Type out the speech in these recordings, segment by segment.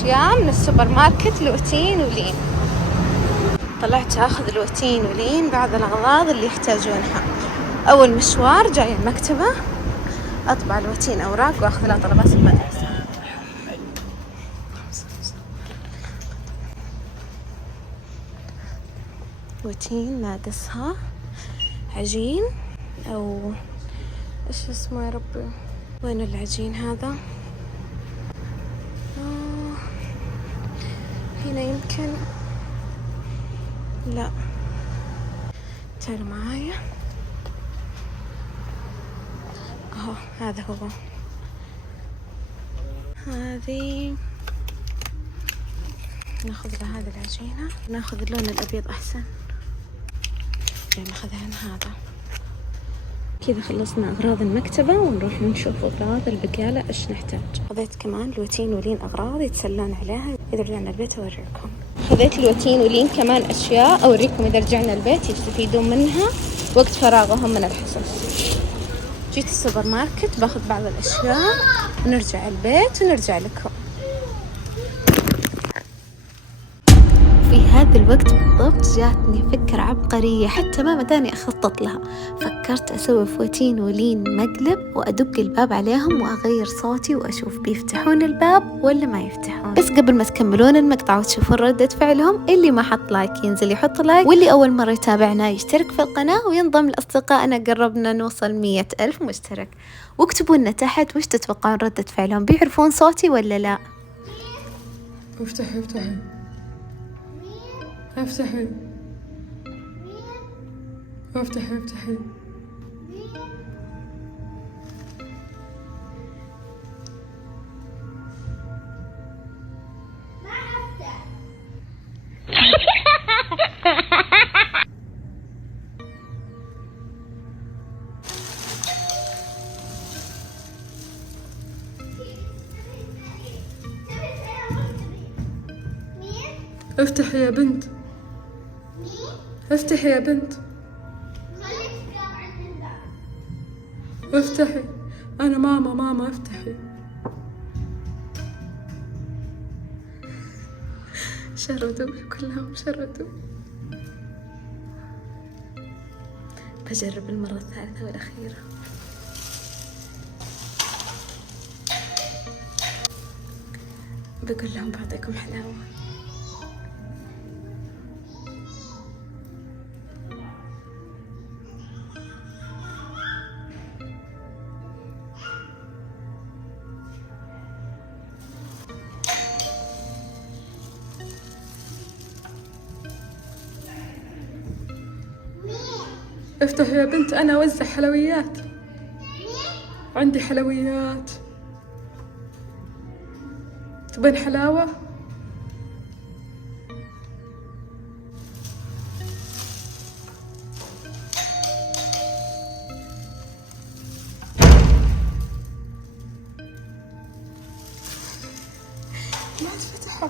أشياء من السوبر ماركت لوتين ولين. طلعت أخذ لوتين ولين بعض الأغراض اللي يحتاجونها. أول مشوار جاي المكتبة أطبع لوتين أوراق وأخذ لها طلبات المدرسة. لوتين ناقصها عجين أو إيش اسمه يا ربي، وين العجين هذا؟ هنا يمكن، لا تعالوا معايا، اهو هذا هو. هذه ناخذ لها هذه العجينة، ناخذ اللون الأبيض أحسن، ناخذها من هذا كذا. خلصنا أغراض المكتبة ونروح نشوف أغراض البقالة إيش نحتاج. خذيت كمان لوتين ولين أغراض يتسلون عليها، إذا رجعنا البيت أوريكم. خذيت لوتين ولين كمان أشياء أوريكم إذا رجعنا البيت يستفيدون منها وقت فراغهم من الحصص. جيت السوبر ماركت باخذ بعض الأشياء ونرجع البيت ونرجع لكم. في هذا الوقت بالضبط جاتني فكرة عبقرية حتى ما مداني أخطط لها. فكرت أسوي فوتين ولين مقلب وأدق الباب عليهم وأغير صوتي وأشوف بيفتحون الباب ولا ما يفتحون. بس قبل ما تكملون المقطع وتشوفون ردة فعلهم، اللي ما حط لايك ينزل يحط لايك، واللي أول مرة يتابعنا يشترك في القناة وينضم لأصدقائنا. قربنا نوصل 100,000 مشترك. واكتبوا لنا تحت وش تتوقعون ردة فعلهم، بيعرفون صوتي ولا لا. افتحي افتحي افتحي افتحي افتحي. افتحي يا بنت، افتحي يا بنت، افتحي. أنا ماما افتحي. شردوا كلهم شردوا. بجرب المرة الثالثة والأخيرة. بقول لهم بعطيكم حلاوة. افتحي يا بنت، أنا أوزع حلويات، عندي حلويات. تبين حلاوة؟ ما تفتحوا.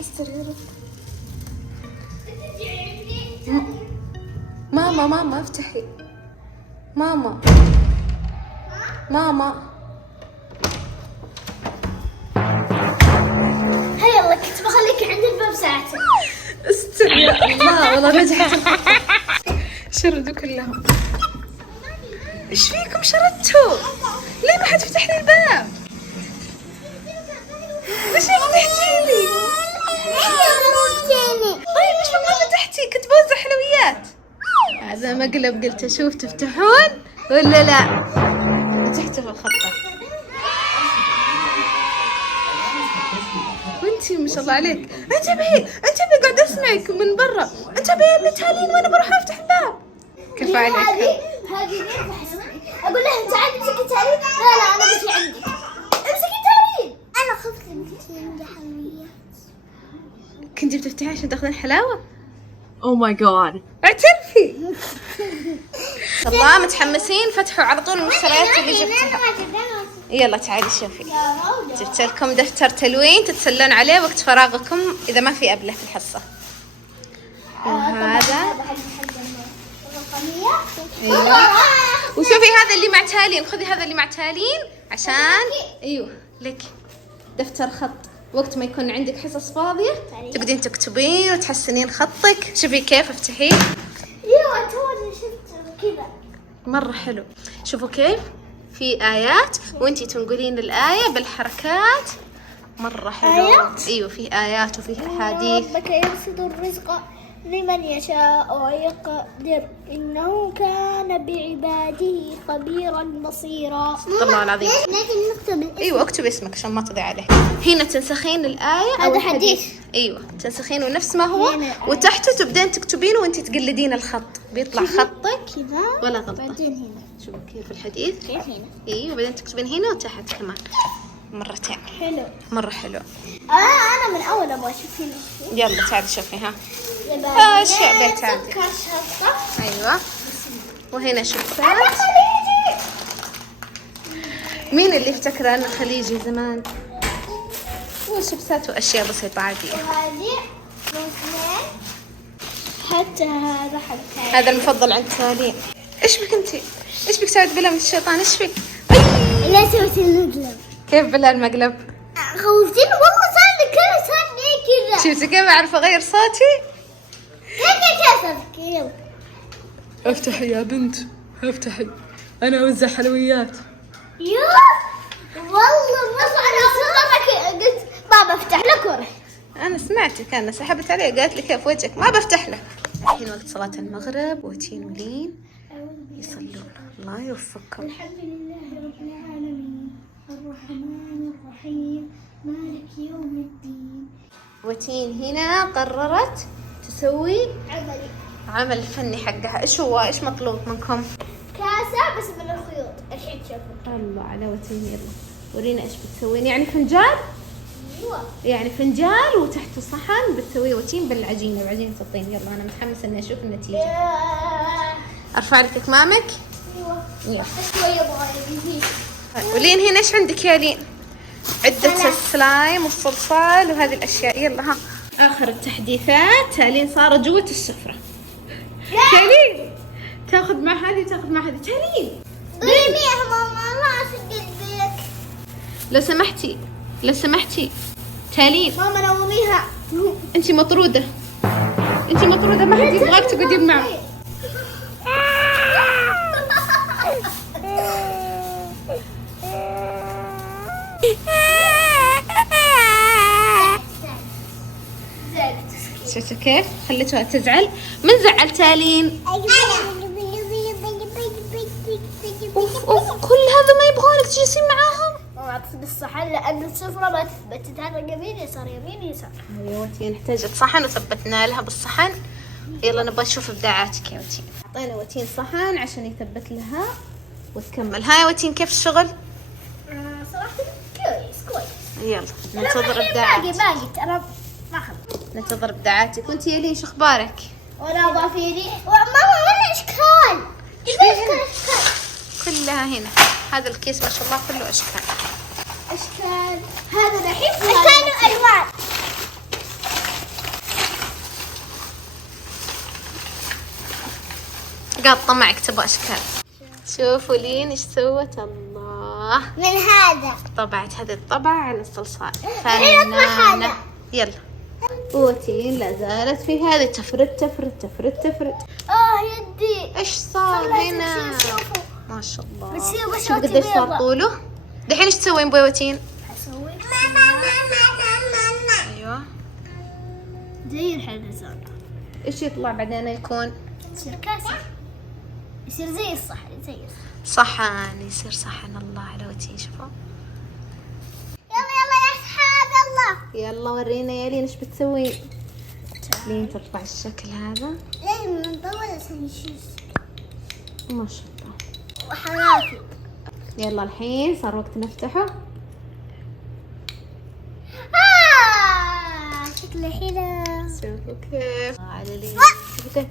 استر يا رب. ماما افتحي. ماما هيا الله، كنت بخليك عند الباب ساعتين. استر يا الله، والله نجحت الخطة. شردوا كلهم. ايش فيكم شردتوا؟ ليه ما حد فتح لي الباب؟ ليش ما فتحتي لي؟ طيب ليش ما فتحتي؟ كنت بوزع حلويات. هذا مقلب، قلت اشوف تفتحون ولا لا. نجحت في الخطة. وانتي ما شاء الله عليك. انتبهي قاعد اسمعك من برا. انتبهي اللي تالين وانا بروح افتح الباب. كيف عليك؟ هذه اقول لها تعالي امسكي تالين. لا انا بجي عندك. امسكي تالين. انا خفت انك عندي حلويات. كنتي بتفتحي عشان تاخذين حلاوة؟ او ماي جاد، اعترفي. الله متحمسين، فتحوا على طول المشتريات اللي جبتها. يلا تعالي شوفي، جبت لكم دفتر تلوين تتسلون عليه وقت فراغكم إذا ما في أبله في الحصة. وهذا أيوة. وشوفي هذا اللي مع تالين، خذي هذا اللي مع تالين عشان أيوه لك. دفتر خط وقت ما يكون عندك حصص فاضية تقدرين تكتبين وتحسنين خطك. شوفي كيف افتحيه. يا توني شفت كذا. مرة حلو. شوفوا كيف في آيات وانتي تنقلين الآية بالحركات. مرة حلو. آيات؟ ايوه في آيات وفي أحاديث. ربك يبسط الرزق لمن يشاء ويقدر إنه كان بعباده خبيرا بصيرا. الله العظيم. لازم نكتب ايوه اكتبي اسمك عشان ما تضيع عليه. هنا تنسخين الآية هذا حديث. ايوه تنسخينه نفس ما هو هنا آية. وتحته تبدين تكتبين وانتي تقلدين الخط بيطلع خطك كذا ولا غلطة. بعدين هنا شوفوا كيف الحديث. كيف هنا. ايوه وبعدين تكتبين هنا وتحت كمان مرتين. حلو. مرة حلو. أنا من أول أبغى أشوف هنا. يلا تعالي شوفي ها. يبقى أشياء بيت عندك. سكر شطة. ايوه وهنا شبسات. مين اللي افتكر انه خليجي زمان؟ وشبسات واشياء بسيطة عادية. وهذه اثنين. حتى هذا حتى هذا المفضل عند سالين. ايش بك انتي؟ ايش بك سويت بلا من الشيطان؟ ايش بك؟ لا سويت المقلب. كيف بلا المقلب؟ خوفتيني والله صار لي كذا صار لي كذا. شفتي كيف اعرف اغير صوتي؟ كيف كذا. افتحي يا بنت افتحي، انا اوزع حلويات. والله ما انا قلت بابا افتح لك ورح. انا سمعتك، انا سحبت عليه قالت لي كيف وجهك ما بفتح له. الحين وقت صلاة المغرب وتين ولين يصلون. الله يوفقكم. الحمد لله رب العالمين الرحمن الرحيم مالك يوم الدين. وتين هنا قررت تسوي عملي عمل فني حقها. ايش هو؟ ايش مطلوب منكم؟ كاسة بس من الخيوط. الحين شوفوا. الله على وتين. يلا ورينا ايش بتسوين. يعني فنجان؟ ايوه يعني فنجان وتحته صحن بتسويه وتين بالعجينة بعجينة الطين. يلا انا متحمسة اني اشوف النتيجة. ارفع لك اكمامك. ايوه يلا. شوية ابغى يزيد. ولين هنا ايش عندك يا لين؟ عدة السلايم والصلصال وهذه الاشياء. يلا ها اخر التحديثات. تالين صارت جوة السفرة. تالين تاخذ مع هذه وتاخذ مع هذه. تالين قيميها ماما ما اشق البيت. لو سمحتي تالين ماما نوميها. انت مطرودة. انت مطرودة ما حد يبغاك تقعدين معه. شفتوا كيف خليتوها تزعل؟ من زعل تالين؟ اوف اوف كل هذا ما يبغونك تجلسين معاهم. ما تصب الصحن لأن السفرة ما تثبت. تتحرك يمين يسار يمين يسار. يا وتين احتاجت صحن وثبتنا لها بالصحن. يلا نبغى نشوف ابداعاتك يا وتين. اعطينا وتين صحن عشان يثبت لها وتكمل. هاي يا وتين كيف الشغل؟ صراحة كويس. يلا ننتظر باقي ابداعاتك. ترى ما خلص. ننتظر ابداعاتك. وانت يا لين شو اخبارك؟ ولا ضافيري ماما ولا اشكال. اشكال كلها هنا. هذا الكيس ما شاء الله كله اشكال. اشكال. هذا الحين اشكال والوان. قاعد طمعك تبغى اشكال. شوفوا لين ايش سوت. الله من هذا طبعت هذه الطبعة على الصلصال. يلا فنانة. يلا وتين لا زالت في هذه تفرد. يدي. ايش صار هنا؟ شوفوا. ما شاء الله. بتصير شوف بشرتي قديش صار بيضة. طوله. دحين ايش تسوين بوي وتين؟ اسوي ايوه زي الحلزون. ايش يطلع بعدين يكون؟ يصير كاسة. يصير زي الصحن صحن. يصير صحن. الله على وتين. شوفوا يلا يا اصحاب الله. يلا ورينا يا لين ايش بتسوين. لين ترفع الشكل هذا. لازم نطول عشان نشوف. ما شاء الله. وحرافي. يلا الحين صار وقت نفتحه. شكله حلو. شوفوا كيف. على لين. شوفوا كيف.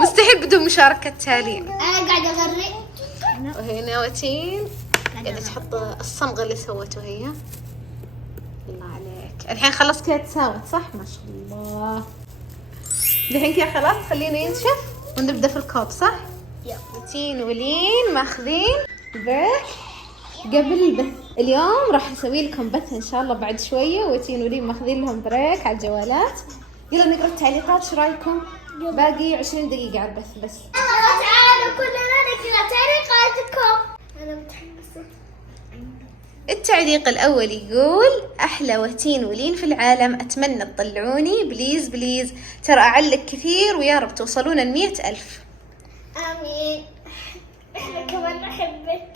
مستحيل بدون مشاركة تالين. انا قاعده اغري. وهنا وتين قاعدة تحط الصمغة اللي سوته هي. الله عليك. الحين خلص كذا تساوت صح؟ ما شاء الله. الحين كذا خلاص خلينا ينشف ونبدأ في الكوب صح؟ يلا. وتين ولين ماخذين بيت قبل البث اليوم راح اسوي لكم بث ان شاء الله بعد شويه، وتين ولين ماخذين لهم بريك على الجوالات. يلا نقرا التعليقات، ايش رايكم؟ باقي 20 دقيقه على البث بس. تعالوا كلنا نقرا تعليقاتكم. انا متحمسه. التعليق الأول يقول: أحلى وتين ولين في العالم، أتمنى تطلعوني بليز بليز، ترى أعلق كثير ويا رب توصلون 100,000. امين. احنا كمان نحبك.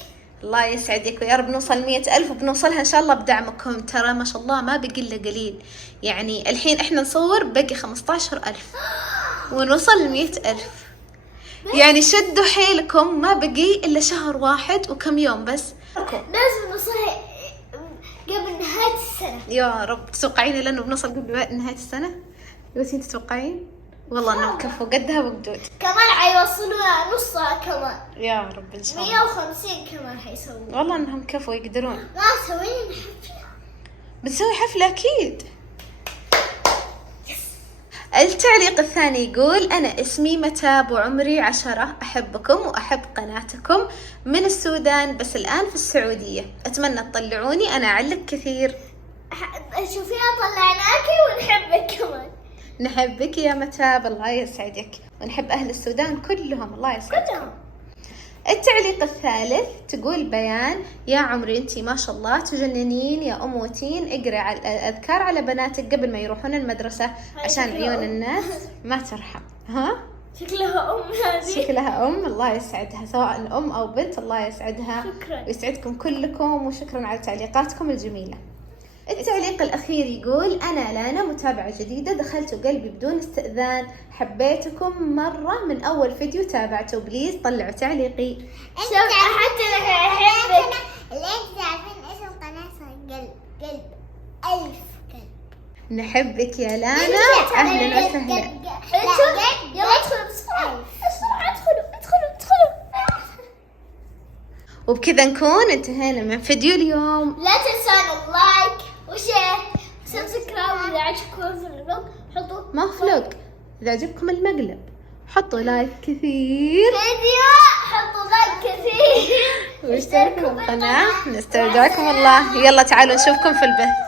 الله يسعدك ويا رب نوصل 100,000، وبنوصلها إن شاء الله بدعمكم. ترى ما شاء الله ما بقي إلا قليل، يعني الحين إحنا نصور بقي 15,000 ونوصل 100,000. يعني شدوا حيلكم، ما بقي إلا شهر واحد وكم يوم بس. لازم نوصل قبل نهاية السنة. يا رب تتوقعين لأنه بنوصل قبل نهاية السنة؟ وانتين تتوقعين؟ والله انهم كفوا قدها وقدود. كمان حيوصلوها نصها كمان. يا رب ان شاء الله. 150 كمان حيسووا. والله انهم كفوا يقدرون. ما سوينا حفلة. بنسوي حفلة اكيد. التعليق الثاني يقول: أنا اسمي متاب وعمري 10، أحبكم وأحب قناتكم من السودان بس الآن في السعودية، أتمنى تطلعوني، أنا أعلق كثير. شوفيها طلعناكي ونحبك كمان. نحبك يا متاب، الله يسعدك، ونحب أهل السودان كلهم، الله يسعدك كلهم. التعليق الثالث تقول بيان: يا عمري انتي ما شاء الله تجننين يا ام وتين، اقري على الاذكار على بناتك قبل ما يروحون المدرسة عشان عيون الناس ما ترحم. ها شكلها ام هذه. شكلها ام، الله يسعدها سواء ام او بنت، الله يسعدها. شكرا. ويسعدكم كلكم، وشكرا على تعليقاتكم الجميلة. التعليق الأخير يقول: أنا لانا متابعة جديدة، دخلت قلبي بدون استئذان، حبيتكم مرة من أول فيديو تابعته، بليز طلعوا تعليقي. حتى أنا أحبك. ليه تعرفين اسم قناة؟ قلب 1000 قلب. نحبك يا لانا، أهلا وسهلا. يلا ادخلوا بسرعة بسرعة، ادخلوا. وبكذا نكون انتهينا من فيديو اليوم. لا تنسون اللايك وشير وسبسكرايب. وإذا عجبكم الفلوق حطوا ما فلوق، إذا عجبكم المقلب حطوا لايك كثير، فيديو حطوا لايك كثير، واشتركوا بالقناة. نستودعكم الله. يلا تعالوا نشوفكم في البث.